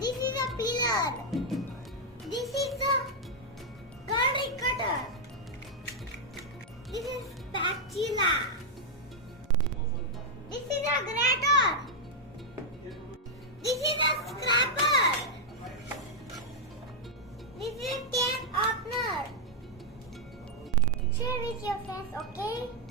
This is a pillar. This is a garlic cutter. This is spatula. This is a grater. This is a scraper. This is a can opener. Share with your friends, okay?